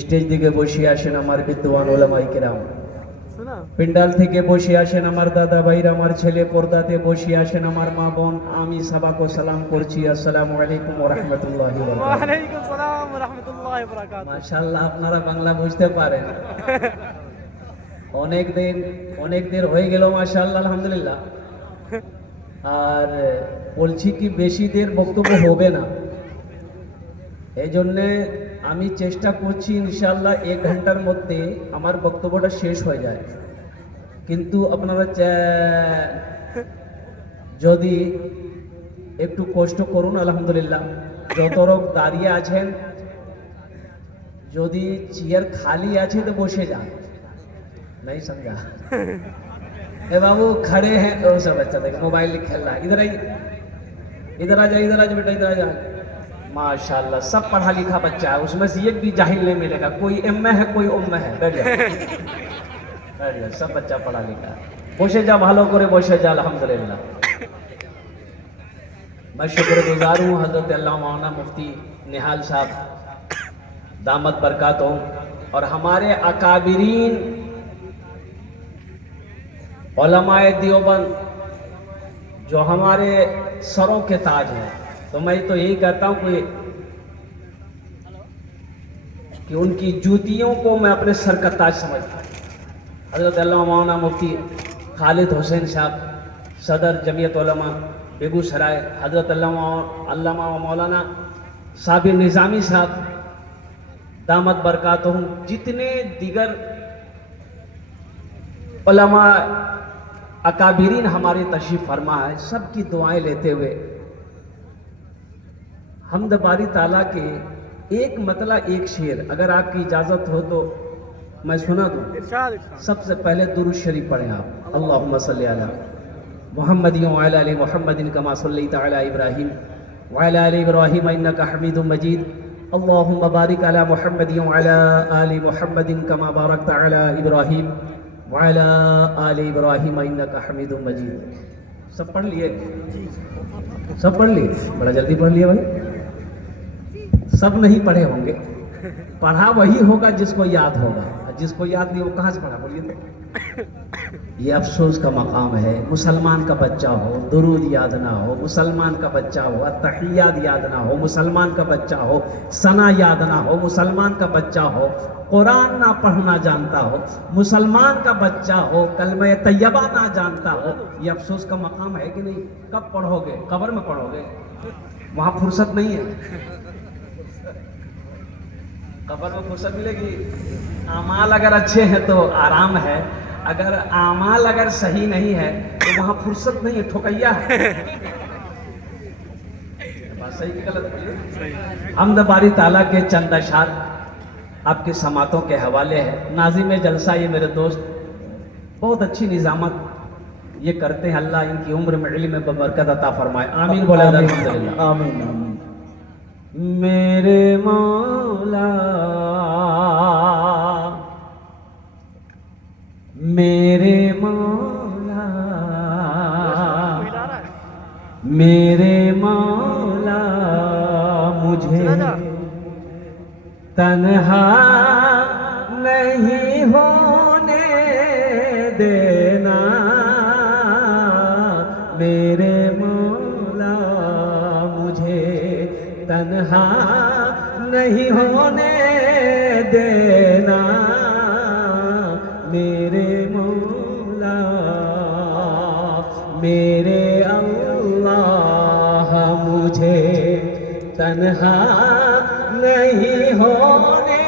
Stage দিকে বসে আসেন আমার বিদ্বান উলামায়ে কেরাম পিন্ডাল থেকে বসে আসেন আমার দাদা ভাইরা আমার ছেলে পর্দাতে বসে আসেন আমার মা বোন আমি সবাইকে সালাম করছি আসসালামু আলাইকুম ওয়া রাহমাতুল্লাহি ওয়া বারাকাতুহু ওয়া আলাইকুম সালাম ওয়া রাহমাতুল্লাহি ওয়া বারাকাতুহু মাশাআল্লাহ আপনারা বাংলা বুঝতে পারেন অনেক দিন হয়ে গেল মাশাআল্লাহ আলহামদুলিল্লাহ আর বলছি কি বেশি দের বক্তব্য হবে না এইজন্য আমি চেষ্টা করছি ইনশাআল্লাহ 1 ঘন্টার মধ্যে আমার বক্তব্যটা শেষ হয়ে যায় কিন্তু আপনারা যদি একটু কষ্ট করুন আলহামদুলিল্লাহ যত লোক দাঁড়িয়ে আছেন যদি চেয়ার খালি আছে তো বসে যান नहीं समझा ए बाबू खड़े हैं ओ सब बच्चा देख मोबाइल खेल रहा है इधर आ जा बेटा इधर आ जा माशाल्लाह सब पढ़ा लिखा बच्चा है उसमें से एक भी जाहिल नहीं मिलेगा कोई एम में है कोई उम में है बैठ जा सब बच्चा पढ़ा लिखा बसे जा भालो करे बसे जा अल्हम्दुलिल्लाह मैं शुक्रगुजार हूँ हजरत अल्लाह मौलाना मुफ्ती निहाल साहब दामत बरकातहू और हमारे अकाबिरीन उलमाए देवबंद जो हमारे सरों के ताज हैं तो मैं तो यही कहता हूँ कि उनकी जूतियों को मैं अपने सर का ताज समझता हूँ हज़रत अल्लामा मौलाना मुफ्ती खालिद हुसैन साहब सदर जमीयत उलमा बेगूसराय हज़रत अल्लामा मौलाना साबिर निज़ामी साहब दामत बरकातहू जितने दीगर उलमा अकाबिरीन हमारे तशरीफ़ फरमा है सबकी दुआएं लेते हुए हमद बारी ताला के एक मतला एक शेर अगर आपकी इजाज़त हो तो मैं सुना दूँ सबसे पहले दुरूद शरीफ पढ़ें आप अल्लाहुम्मा सल्ली अला मुहम्मदिन व अला आलि मुहम्मदिन कमा सल्लैता अला इब्राहीम व अला आलि इब्राहीम इन्नका हमीदुम मजीद अल्लाहुम्मा बारिक अला मुहम्मदिन व अला आलि मुहम्मदिन कमा बारकता अला इब्राहीम व अला आलि इब्राहीम इन्नका हमीदुम मजीद सब पढ़ लिए बड़ा जल्दी पढ़ लिए भाई सब नहीं पढ़े होंगे पढ़ा वही होगा जिसको याद होगा जिसको याद नहीं वो कहाँ से पढ़ा बोलिए तो ये अफसोस का मकाम है मुसलमान का बच्चा हो दुरूद याद ना हो मुसलमान का बच्चा हो अत्तहियात याद ना हो मुसलमान का बच्चा हो सना याद ना हो मुसलमान का बच्चा हो कुरान ना पढ़ना जानता हो मुसलमान का बच्चा हो कलमे तैयबा ना जानता हो ये अफसोस का मकाम है कि नहीं कब पढ़ोगे कब्र में पढ़ोगे वहाँ फुर्सत नहीं है कब्र में फुर्सत मिलेगी आमाल अगर अच्छे हैं तो आराम है अगर आमाल अगर सही नहीं है तो वहाँ फुर्सत नहीं है ठोकैया है बात सही कि गलत हमद बारी ताला के चंद अशार आपके समातों के हवाले है नाज़िम जलसा ये मेरे दोस्त बहुत अच्छी निज़ामत ये करते हैं अल्लाह इनकी उम्र में इल्म में बरकत अता फरमाए आमीन बोले अल्हम्दुलिल्लाह आमीन मेरे मौला मेरे मौला मेरे मौला मुझे तन्हा होने देना मेरे मौला, मेरे अल्लाह, मुझे तन्हा नहीं होने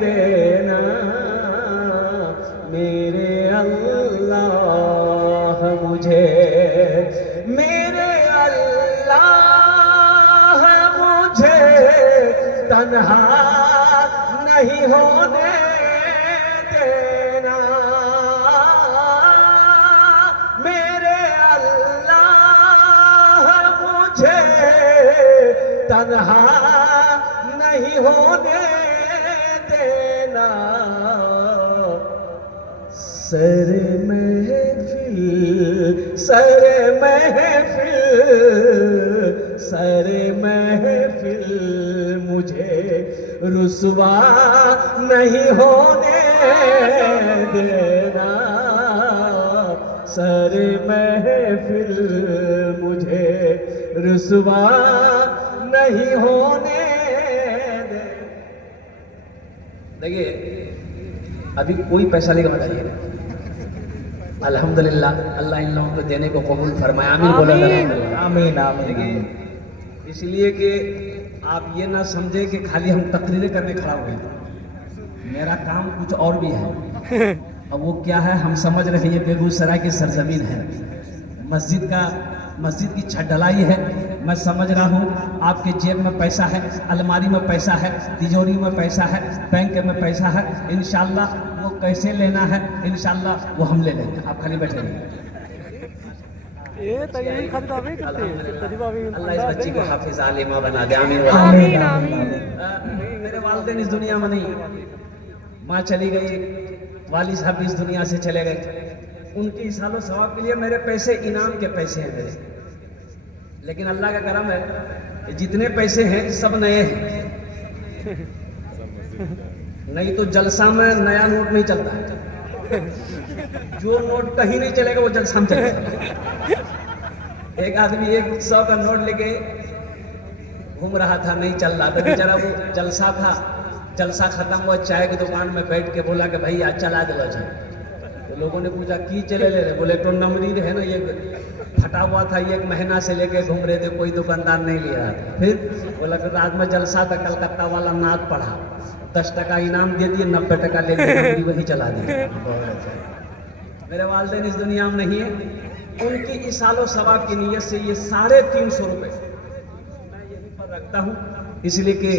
देना मेरे अल्लाह, मुझे मेरे अल्लाह, मुझे तन्हा नहीं होने देना मेरे अल्लाह, मुझे तन्हा नहीं होने देना। सर महफिल, सर महफिल, सर महफिल मुझे रुसवा नहीं होने देना। सर महफिल मुझे रुसवा नहीं होने दे। देखिए अभी कोई पैसा लेकर बताइए। अल्हम्दुलिल्लाह, अल्लाह इन लोगों को देने को कबूल फरमाए। आमीन बोलो। आमीन आमीन। इसलिए कि आप ये ना समझे कि खाली हम तकरीरें करने खड़ा हुए हैं, मेरा काम कुछ और भी है। अब वो क्या है हम समझ रहे हैं, ये बेगूसराय की सरजमीन है, मस्जिद की छत ढलाई है। मैं समझ रहा हूँ आपके जेब में पैसा है, अलमारी में पैसा है, तिजोरी में पैसा है, बैंक में पैसा है। इंशाल्लाह वो कैसे लेना है इंशाल्लाह वो हम ले लेंगे, आप खाली बैठे रहिए। अल्लाह इस बच्ची को हाफिज आलिमा बना दे। आमीन आमीन आमीन। मेरे वालिदैन इस दुनिया में नहीं, माँ चली गई, वालिद साहब इस दुनिया से चले गए। उनकी सालों सवाब के लिए मेरे पैसे इनाम के पैसे हैं मेरे, लेकिन अल्लाह का करम है कि जितने पैसे हैं सब नए हैं। नहीं तो जलसा में नया नोट नहीं चलता है, जो नोट कहीं नहीं चलेगा वो जलसा में चलेगा। एक आदमी 100 का नोट लेके घूम रहा था, नहीं चल रहा था बेचारा, वो जलसा था, जलसा खत्म हुआ, चाय की दुकान में बैठ के बोला कि भाई आज चला दिलो जी। तो लोगों ने पूछा की चले ले रहे, बोले तो नमरीर है ना, ये फटा हुआ था, ये 1 महीना से लेके घूम रहे थे, कोई दुकानदार नहीं ले रहा था। फिर बोला कि रात में जलसा था, कलकत्ता वाला नाद पढ़ा, 10 टका इनाम दे दिए, 90 टका ले लिए, वही चला दिए। मेरे वालिदैन इस दुनिया में नहीं है, उनकी इसालो सवाब की नीयत से ये 350 रुपये मैं यहीं पर रखता हूँ, इसलिए कि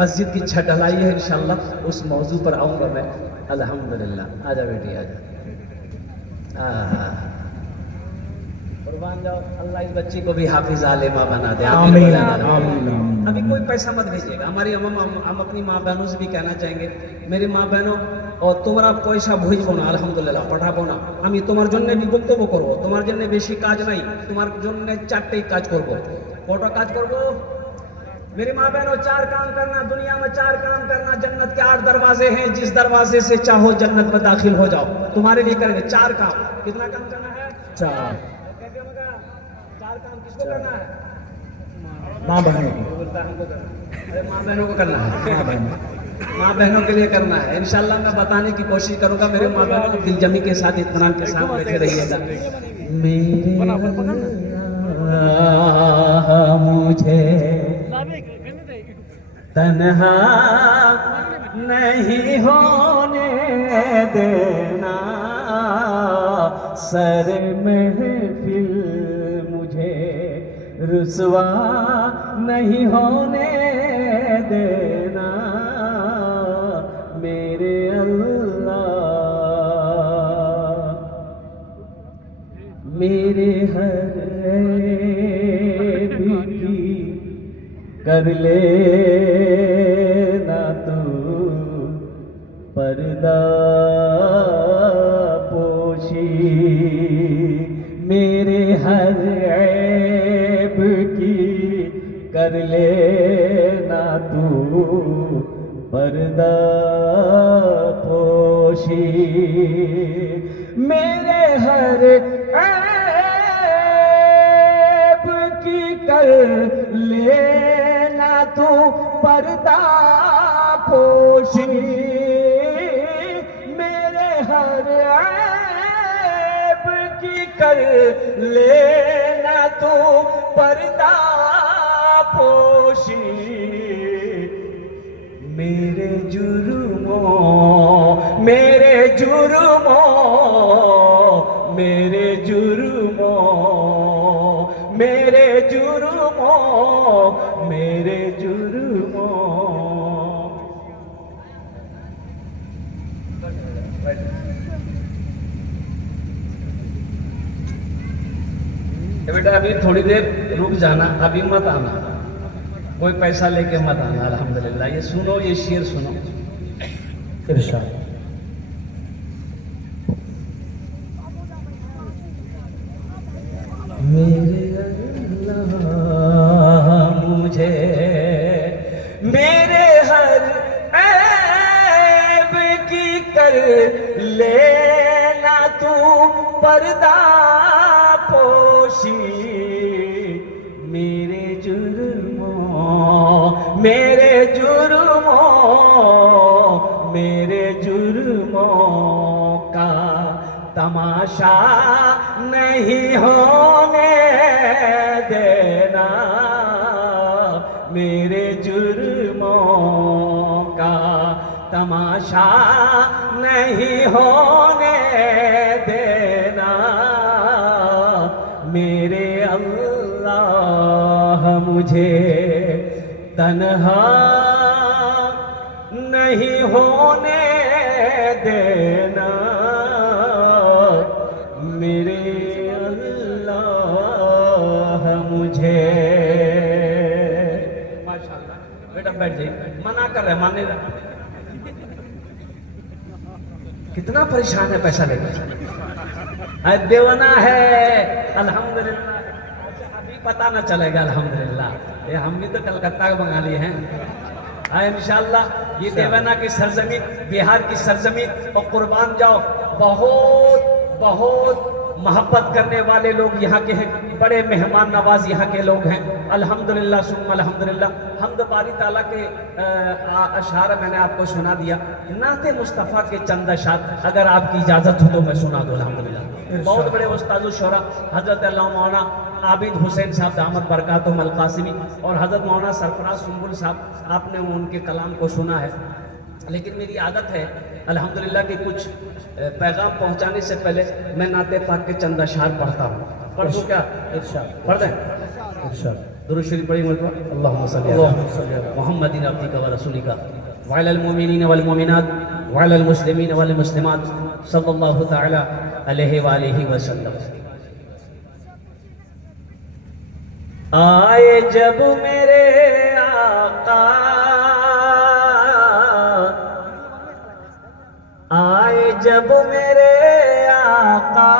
मस्जिद की छत ढलाई है। इंशाल्लाह उस मौजू पर आऊँगा मैं। अल्हम्दुलिल्लाह। आजा बेटी आजा। कुर्बान जाओ, अल्लाह इस बच्ची को भी हाफिज आलिमा बना दे। आमीन आमीन। अभी कोई पैसा मत भेजिएगा। हम अपनी माँ बहनों से भी कहना चाहेंगे, मेरी माँ बहनों और तुम्हारा पैसा भेजबो ना, अल्हम्दुलिल्लाह पठाबो ना, আমি তোমার জন্য भी বক্তব্য করব, তোমার জন্য বেশি কাজ নাই, তোমার জন্য 4টেই কাজ করব। কত কাজ করব? मेरी माँ बहनों 4 काम करना, दुनिया में 4 काम करना। जन्नत के 8 दरवाजे हैं, जिस दरवाजे से चाहो जन्नत में दाखिल हो जाओ। तुम्हारे लिए करेंगे 4 काम। कितना काम करना है? 4। 4 काम किसको करना है? माँ बहनों को। अरे माँ बहनों को करना है, माँ बहनों के लिए करना है। इंशाल्लाह मैं बताने की कोशिश करूंगा। मेरे माँ बहनों दिलजमी के साथ, इत्मीनान के साथ बैठे रहिएगा। मेरे मुझे तन्हा नहीं होने देना, सर महफिल मुझे रुसवा नहीं होने देना मेरे अल्लाह, मेरे हर ऐब की कर लेना तू पर्दा पोशी, मेरे हर ऐब की कर लेना तू पर्दा पोशी, मेरे हर ऐब की कर लेना तू पर्दा पोशी, मेरे हर ऐब की कर लेना तू पर्दा पोशी। मेरे जुर्मों, मेरे जुर्मों, मेरे जुर्मों, मेरे जुर्मों, मेरे जुर्मों। बेटा अभी थोड़ी देर रुक जाना, अभी मत आना, कोई पैसा लेके मत आना। अल्हम्दुलिल्लाह, ये सुनो, ये शेर सुनो। इरशाद। मेरे अल्लाह मुझे मेरे हर ऐब की कर लेना तू पर्दा पोशी। मेरे जुर्मों, मेरे जुर्मों, मेरे जुर्मों का तमाशा नहीं होने देना। मेरे जुर्मों का तमाशा नहीं होने देना। मेरे अल्लाह मुझे तन्हा नहीं होने देना। मेरे अल्लाह मुझे। माशाअल्लाह, बेटा बैठ जाइए, मना कर रहे, माने रहे। कितना परेशान है पैसा लेकर, देवाना है। अल्हम्दुलिल्लाह, अभी पता ना चलेगा। अल्हम्दुलिल्लाह, ये हम भी तो कलकत्ता के बंगाली हैं। इंशाअल्लाह ये देवाना की सरजमीन, बिहार की सरजमीन, और कुर्बान जाओ। बहुत बहुत मोहब्बत करने वाले लोग यहाँ के हैं, बड़े मेहमान नवाज यहाँ के लोग हैं। अल्हम्दुलिल्लाह सुम्मा अल्हम्दुलिल्लाह। हमद बारी ताला के अशार मैंने आपको सुना दिया। नाते मुस्तफ़ा के चंद अशार अगर आपकी इजाज़त हो तो मैं सुना दूँ। अल्हम्दुलिल्लाह, बहुत बड़े उस्ताद शुरा हज़रत मौलाना आबिद हुसैन साहब दामद बरकातुहुम अल कासिमी और हज़रत मौलाना सरफराज सुंबुल साहब, आपने उनके कलाम को सुना है। लेकिन मेरी आदत है अल्हम्दुलिल्लाह कि कुछ पैगाम पहुंचाने से पहले मैं नाते पाक के चंद अशार पढ़ता हूँ। पढ़ दूँ क्या? इरशाद। पढ़ दें? इरशाद। दुरूद शरीफ पढ़ी मरतबा। अल्लाहुम्मा सल्ली अला मुहम्मदिन अब्दिका व रसूलिका व अलल मुमिनीन वल मुमिनात व अलल मुस्लिमीन वल मुस्लिमात सल्लल्लाहु तआला अलैहि व आलिहि वसल्लम। आए जब मेरे आका, आए जब मेरे आका,